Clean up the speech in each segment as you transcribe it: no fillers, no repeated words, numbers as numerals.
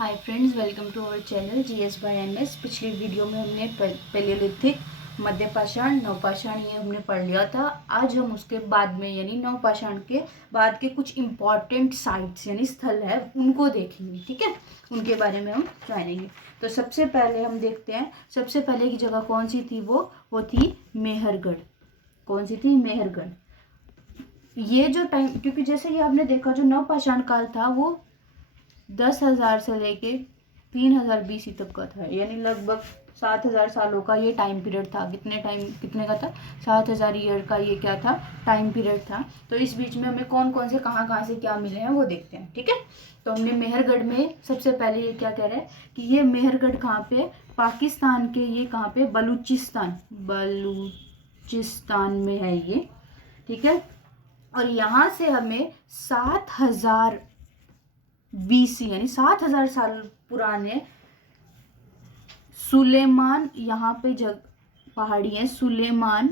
Hi friends, welcome to our channel GS by NS. पिछली video में हमने Palaeolithic, मध्यपाषाण, नवपाषाण ये हमने पढ़ लिया था। आज हम उसके बाद में यानी नवपाषाण के बाद के कुछ इम्पॉर्टेंट साइट्स यानी स्थल है उनको देखेंगे। ठीक है, उनके बारे में हम जानेंगे। तो सबसे पहले हम देखते हैं, सबसे पहले की जगह कौन सी थी। वो थी मेहरगढ़। कौन सी थी? मेहरगढ़। ये जो टाइम, क्योंकि जैसे ये आपने देखा जो नवपाषाण काल था वो 10,000 से लेके 3,000 BC तक का था, यानी लगभग 7,000 सालों का ये टाइम पीरियड था। कितने का था? 7,000 ईयर का ये क्या था? टाइम पीरियड था। तो इस बीच में हमें कौन कौन से कहाँ से क्या मिले हैं वो देखते हैं। ठीक है, तो हमने मेहरगढ़ में सबसे पहले ये क्या कह रहे हैं कि ये मेहरगढ़ कहाँ पे? पाकिस्तान के ये कहाँ पे? बलूचिस्तान में है ये। ठीक है, और यहाँ से हमें 7,000 BC यानी 7,000 साल पुराने सुलेमान, यहाँ पे पहाड़ी है सुलेमान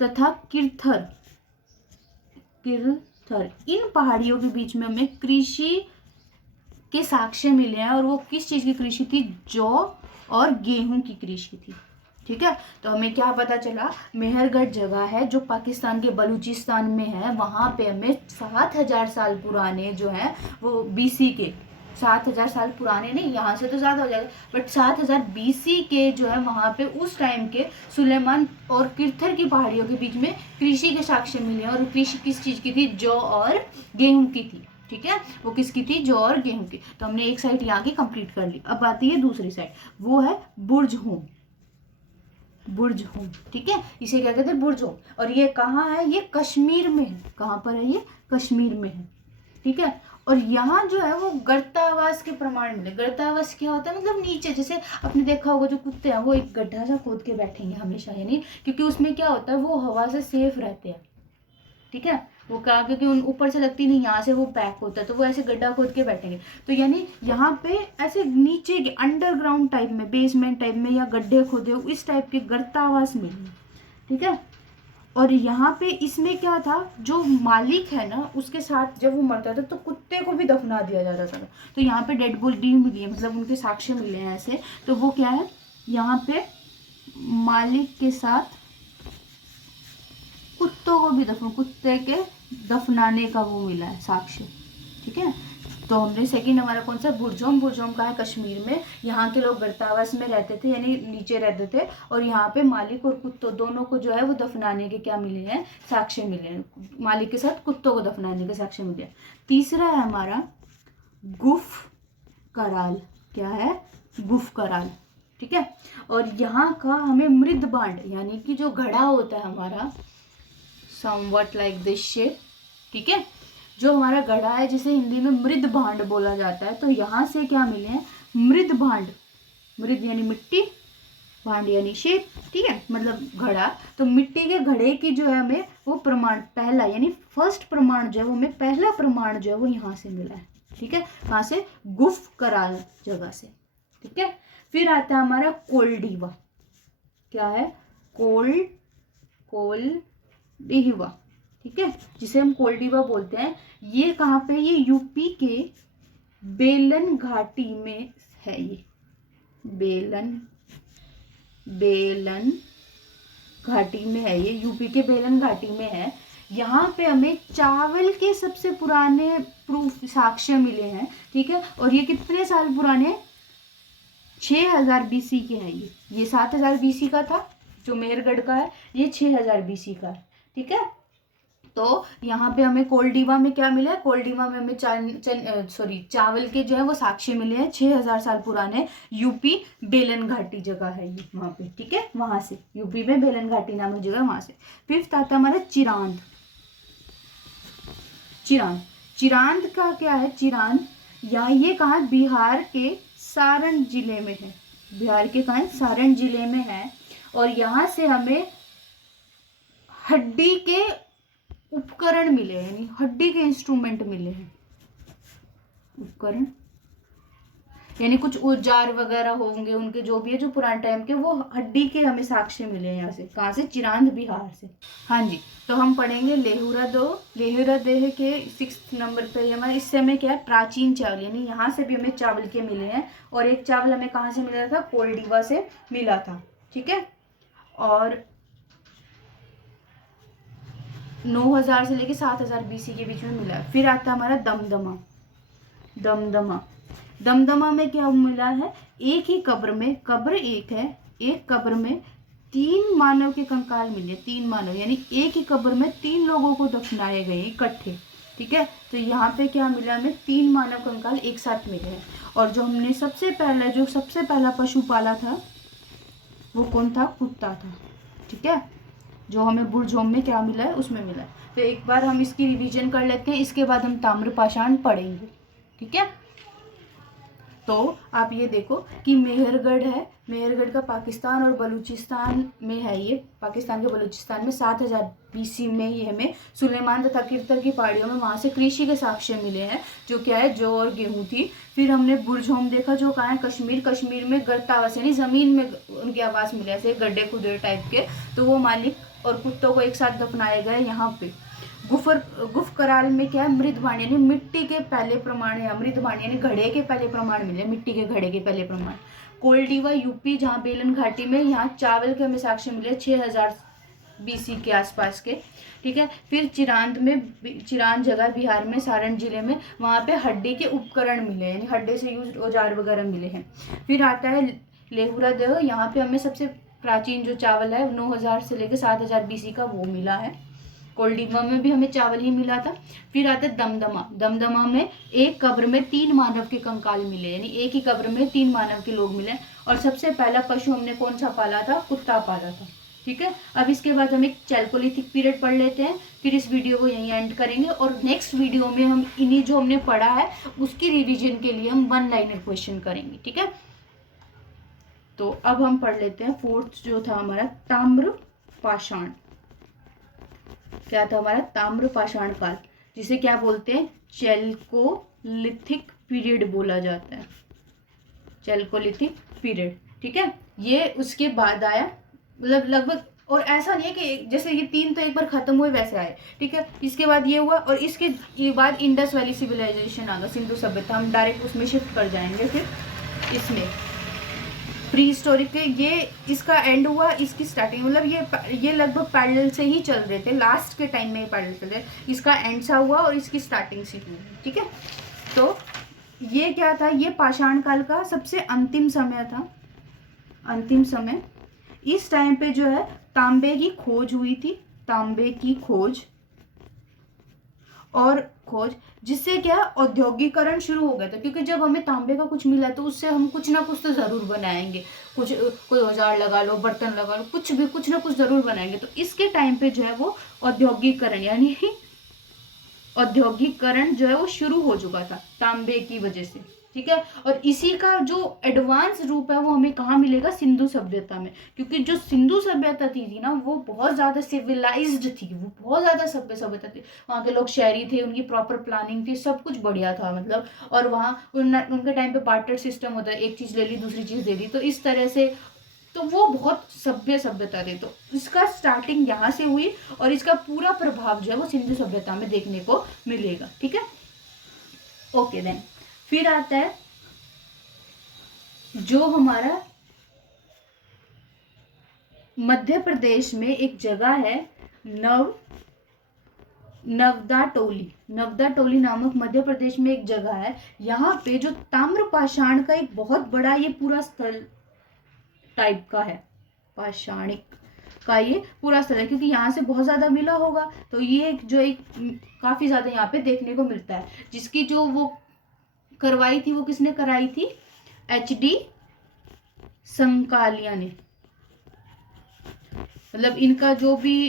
तथा किरथर, इन पहाड़ियों के बीच में हमें कृषि के साक्ष्य मिले हैं। और वो किस चीज की कृषि थी? जौ और गेहूं की कृषि थी। ठीक है, तो हमें क्या पता चला? मेहरगढ़ जगह है जो पाकिस्तान के बलूचिस्तान में है। वहां पे हमें 7,000 साल पुराने जो है वो BC के, 7,000 साल पुराने नहीं, यहाँ से तो ज़्यादा हो जाएगा, बट 7,000 BC के जो है वहाँ पे उस टाइम के सुलेमान और किरथर की पहाड़ियों के बीच में कृषि के साक्ष्य मिले। और कृषि किस चीज़ की थी? जौ और गेहूं की थी। ठीक है, वो किसकी थी? जौ और गेहूं की। तो हमने एक साइड यहाँ की कंप्लीट कर ली। अब आती है दूसरी साइड, वो है बुर्जहोम। बुर्जहोम, ठीक है, इसे क्या कहते हैं? बुर्जहोम। और ये कहाँ है? ये कश्मीर में है। कहाँ पर है ये? कश्मीर में है। ठीक है, और यहाँ जो है वो गर्तावास के प्रमाण मिले। गर्तावास क्या होता है? मतलब नीचे, जैसे आपने देखा होगा जो कुत्ते हैं वो एक गड्ढा सा खोद के बैठेंगे हमेशा, यानी क्योंकि उसमें क्या होता है वो हवा से सेफ रहते हैं। ठीक है, वो क्या, क्योंकि उन ऊपर से लगती नहीं, यहाँ से वो पैक होता है, तो वो ऐसे गड्ढा खोद के बैठेंगे। तो यानी यहाँ पे ऐसे नीचे के अंडरग्राउंड टाइप में, बेसमेंट टाइप में या गड्ढे खोदे हो इस टाइप के गर्तावास मिले। ठीक है, और यहाँ पे इसमें क्या था? जो मालिक है ना उसके साथ जब वो मरता था तो कुत्ते को भी दफना दिया जाता था। तो यहाँ पे डेड बॉडी मिली है, मतलब उनके साक्ष्य मिले हैं ऐसे। तो वो क्या है? यहाँ पे मालिक के साथ कुत्तों को भी कुत्ते के दफनाने का वो मिला है साक्ष्य। ठीक है, तो हमने सेकंड हमारा कौन सा? बुर्जहोम। बुर्जहोम का है कश्मीर में। यहाँ के लोग गर्तावास में रहते थे, यानी नीचे रहते थे। और यहाँ पे मालिक और कुत्तों दोनों को जो है वो दफनाने के क्या मिले हैं? साक्ष्य मिले हैं। मालिक के साथ कुत्तों को दफनाने के साक्ष्य मिले हैं। तीसरा है हमारा गुफ कराल। क्या है? गुफ कराल। ठीक है, और यहाँ का हमें मृद बांड यानी कि जो घड़ा होता है हमारा, समवट लाइक दिस शेप। ठीक है, जो हमारा घड़ा है जिसे हिंदी में मृद भांड बोला जाता है, तो यहाँ से क्या मिले हैं? मृद भांड। मृद यानी मिट्टी, भांड यानी शेप। ठीक है, मतलब घड़ा। तो मिट्टी के घड़े की जो है हमें वो प्रमाण, पहला यानी फर्स्ट प्रमाण जो है वो हमें, पहला प्रमाण जो है वो यहाँ से मिला है। ठीक है, कहाँ से? गुफ कराल जगह से। ठीक है, फिर आता है हमारा कोल्डीवा। क्या है? कोल्डीवा। ठीक है, जिसे हम कोल्डीवा बोलते हैं। ये कहाँ पे? ये यूपी के बेलन घाटी में है। ये बेलन घाटी में है। ये यूपी के बेलन घाटी में है। यहाँ पे हमें चावल के सबसे पुराने प्रूफ, साक्ष्य मिले हैं। ठीक है, और ये कितने साल पुराने? 6,000 BC के हैं ये 7,000 BC का था जो मेहरगढ़ का है, ये 6,000 BC का है। ठीक है, तो यहाँ पे हमें कोल्डीवा में क्या मिला है? कोल्डीवा में हमें चावल के जो है वो साक्ष्य मिले हैं 6,000 साल पुराने। यूपी बेलन घाटी जगह है ये वहाँ पे। ठीक है, वहां से यूपी में बेलन घाटी नामक जगह, वहां से। फिफ्थ आता हमारा चिरांद। चिरांद, चिरांद का क्या है? चिरांद या ये कहाँ? बिहार के सारण जिले में है। बिहार के कहाँ? सारण जिले में है। और यहाँ से हमें हड्डी के उपकरण मिले हैं, यानी हड्डी के इंस्ट्रूमेंट मिले हैं। उपकरण यानी कुछ औजार वगैरह होंगे उनके जो भी है, जो पुराने टाइम के, वो हड्डी के हमें साक्ष्य मिले हैं यहाँ से। कहाँ से? चिरांद बिहार से। हाँ जी, तो हम पढ़ेंगे लेहुरा दो। लेहुरा देह के 6 नंबर पे हमारे, इससे हमें क्या है, प्राचीन चावल, यानी यहाँ से भी हमें चावल के मिले हैं। और एक चावल हमें कहाँ से मिला था? कोल्डिवा से मिला था। ठीक है, और 9000 से लेके 7000 BC के बीच में मिला है। फिर आता है हमारा दमदमा। दमदमा, दमदमा में क्या मिला है? एक ही कब्र में, कब्र एक है, एक कब्र में 3 मानव के कंकाल मिले। 3 मानव, यानी एक ही कब्र में 3 लोगों को दफनाए गए इकट्ठे। ठीक है, तो यहाँ पे क्या मिला हमें? 3 मानव कंकाल एक साथ मिले हैं। और जो हमने सबसे पहला पशु पाला था वो कौन था? कुत्ता था। ठीक है, जो हमें बुरजोम में क्या मिला है? उसमें मिला है। तो एक बार हम इसकी रिवीजन कर लेते हैं, इसके बाद हम ताम्रपाषाण पढ़ेंगे। ठीक है, तो आप ये देखो कि मेहरगढ़ है, मेहरगढ़ का पाकिस्तान और बलूचिस्तान में है। ये पाकिस्तान के बलूचिस्तान में 7000 BC में ये हमें सुलेमान तथा किरतर की पहाड़ियों में वहाँ से कृषि के साक्ष्य मिले हैं, जो क्या है? जौ और गेहूँ थी। फिर हमने बुरझोम देखा, जो कहाँ है? कश्मीर। कश्मीर में गर्ता आवास, यानी ज़मीन में उनके आवास मिले, ऐसे गड्ढे खुदे टाइप के। तो वो मालिक और कुत्तों को एक साथ दफनाए गए यहाँ पे। गुफकराल में क्या है? मृदभांड, यानी मिट्टी के पहले प्रमाण है। मृदभांड यानी घड़े के पहले प्रमाण मिले, मिट्टी के घड़े के पहले प्रमाण। कोल्डिवा यूपी, जहाँ बेलन घाटी में, यहाँ चावल के हमें साक्ष्य मिले 6000 BC के आसपास के। ठीक है, फिर चिरांद में, चिरांद जगह बिहार में, सारण जिले में, वहाँ पे हड्डी के उपकरण मिले, यानी हड्डी से यूज औजार वगैरह मिले हैं। फिर आता है लेहुरा देह, यहाँ पे हमें सबसे प्राचीन जो चावल है 9000 से लेकर 7000 BC का वो मिला है। कोल्डिवा में भी हमें चावल ही मिला था। फिर आता है दमदमा। दमदमा में एक कब्र में 3 मानव के कंकाल मिले, यानी एक ही कब्र में 3 मानव के लोग मिले। और सबसे पहला पशु हमने कौन सा पाला था? कुत्ता पाला था। ठीक है, अब इसके बाद हम एक चैल्कोलिथिक पीरियड पढ़ लेते हैं, फिर इस वीडियो को यहीं एंड करेंगे। और नेक्स्ट वीडियो में हम इन्हीं जो हमने पढ़ा है उसकी रिविजन के लिए हम 1 लाइनर क्वेश्चन करेंगे। ठीक है, तो अब हम पढ़ लेते हैं 4th जो था हमारा ताम्रपाषाण। क्या था हमारा? ताम्रपाषाण काल, जिसे क्या बोलते हैं? चैल्कोलिथिक पीरियड बोला जाता है। Chalcolithic period. ठीक है, ये उसके बाद आया, मतलब लगभग, और ऐसा नहीं है कि जैसे ये 3 तो एक बार खत्म हुए वैसे आए। ठीक है, इसके बाद ये हुआ, और इसके बाद इंडस वैली सिविलाइजेशन आ गया, सिंधु सभ्यता। हम डायरेक्ट उसमें शिफ्ट कर जाएंगे। फिर इसमें प्री हिस्टोरिक के ये इसका एंड हुआ, इसकी स्टार्टिंग, मतलब ये लगभग पैरेलल से ही चल रहे थे, लास्ट के टाइम में ही पैरेलल चल रहे। इसका एंड सा हुआ और इसकी स्टार्टिंग सी हुई। ठीक है, तो ये क्या था? ये पाषाण काल का सबसे अंतिम समय था। अंतिम समय, इस टाइम पे जो है तांबे की खोज हुई थी। तांबे की खोज, जिससे क्या औद्योगिकरण शुरू हो गया था। क्योंकि जब हमें तांबे का कुछ मिला तो उससे हम कुछ ना कुछ तो ज़रूर बनाएंगे। कोई औजार लगा लो, बर्तन लगा लो, कुछ भी, कुछ ना कुछ ज़रूर बनाएंगे। तो इसके टाइम पे जो है वो औद्योगिकरण, यानी औद्योगिकरण जो है वो शुरू हो चुका था तांबे की वजह से। ठीक है, और इसी का जो एडवांस रूप है वो हमें कहाँ मिलेगा? सिंधु सभ्यता में। क्योंकि जो सिंधु सभ्यता थी ना, वो बहुत ज़्यादा सिविलाइज्ड थी, वो बहुत ज़्यादा सभ्यता थी। वहाँ के लोग शहरी थे, उनकी प्रॉपर प्लानिंग थी, सब कुछ बढ़िया था मतलब। और वहाँ उनके टाइम पे बार्टर सिस्टम होता है, एक चीज़ ले ली दूसरी चीज़ दे दी, तो इस तरह से, तो वो बहुत सभ्यता थी। तो इसका स्टार्टिंग यहाँ से हुई और इसका पूरा प्रभाव जो है वो सिंधु सभ्यता में देखने को मिलेगा। ठीक है, ओके देन। फिर आता है जो हमारा मध्य प्रदेश में एक जगह है, नवदा टोली नामक मध्य प्रदेश में एक जगह है। यहाँ पे जो ताम्रपाषाण का एक बहुत बड़ा ये पूरा स्थल टाइप का है, पाषाणिक का ये पूरा स्थल है, क्योंकि यहाँ से बहुत ज्यादा मिला होगा। तो ये जो एक काफी ज्यादा यहाँ पे देखने को मिलता है, जिसकी जो वो करवाई थी, वो किसने कराई थी? HD संकालिया ने। मतलब इनका जो भी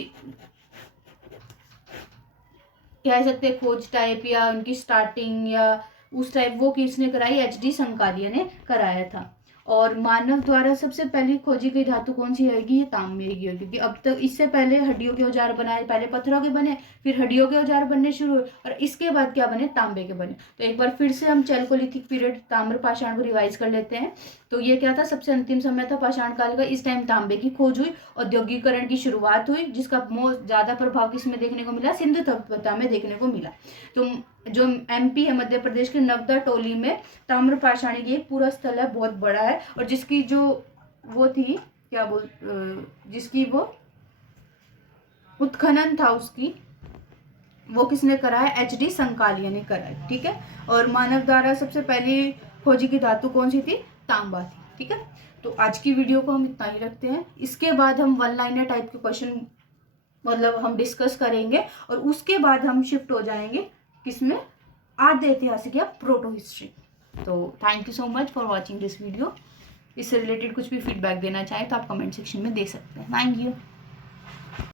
कह सकते हैं खोज टाइप या उनकी स्टार्टिंग या उस टाइप, वो किसने कराई? HD संकालिया ने कराया था। और मानव द्वारा सबसे पहले खोजी गई धातु कौन सी आएगी? ये तांबे की है, क्योंकि अब तक इससे पहले हड्डियों के औजार बनाए, पहले पत्थरों के बने, फिर हड्डियों के औजार बनने शुरू हुए, और इसके बाद क्या बने? तांबे के बने। तो एक बार फिर से हम चैल्कोलिथिक पीरियड ताम्र पाषाण को रिवाइज कर लेते हैं। तो ये क्या था? सबसे अंतिम समय था पाषाण काल का। इस टाइम तांबे की खोज हुई, औद्योगिकरण की शुरुआत हुई, जिसका मोस्ट ज्यादा प्रभाव किसमें देखने को मिला? सिंधु सभ्यता में देखने को मिला। तो जो एमपी है, मध्य प्रदेश के नवदा टोली में ताम्र पाषाणी की एक पूरा स्थल है, बहुत बड़ा है, और जिसकी जो वो थी क्या बोल जिसकी वो उत्खनन था उसकी, वो किसने करा है? एच.डी. संकालिया ने करा है। ठीक है, और मानव द्वारा सबसे पहली खोजी की धातु कौन सी थी? तांबा थी। ठीक है, तो आज की वीडियो को हम इतना ही रखते हैं। इसके बाद हम वन लाइनर टाइप के क्वेश्चन मतलब हम डिस्कस करेंगे, और उसके बाद हम शिफ्ट हो जाएंगे किसमें? आद्य ऐतिहासिक या प्रोटो हिस्ट्री। तो thank you so much for watching this video. इससे रिलेटेड कुछ भी फीडबैक देना चाहे तो आप कमेंट सेक्शन में दे सकते हैं। Thank you.